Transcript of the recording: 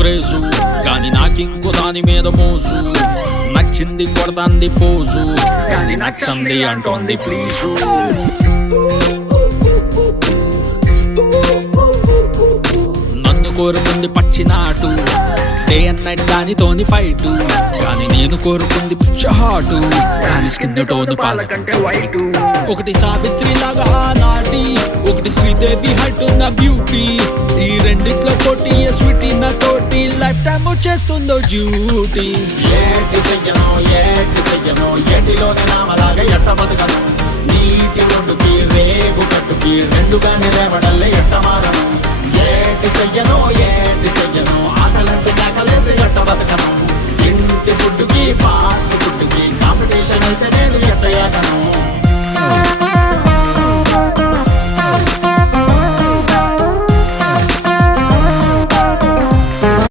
Craze, కానీ నాకింకో దాని మీద మోజు. నచ్చింది కొడతాంది ఫోజు, కానీ నచ్చంది అంటోంది ప్లీజు. నన్ను కోరుకుంది పచ్చినాటు, డే అండ్ నైట్ దానితోని ఫైటు. కానీ నేను కోరుకుంది పిచ్చహాటు, కానీ స్కిన్ టోను పాలకంటే వైటు. ఒకటి సావిత్రి లాగా ఆనాటి, ఒకటి శ్రీదేవి హైట్ ఉన్న బ్యూటీ. ఈ రెండిట్లో పోటీ స్వీటీ నా తోటి లైఫ్ టైమ్ చేస్తుందో డ్యూటీ. ఏటి చెయ్యను ఏటి చెయ్యను, ఏటిలోనే నామలాగా ఎట్ట బతకను. నీటి ఒడ్డుకి రేగు కట్టుకి రెండుగానే రేవడల్లే ఎట్ట మారను. ఏటి చెయ్యను ఏటి చెయ్యను, ఆకలంటే నాకలేస్తే ఎట్ట బతకను. ఇంటి ఫుడ్డుకి ఫాస్ట్ ఫుడ్డుకి కాంపిటీషన్ అయితే నేను ఎట్ట ఏకను.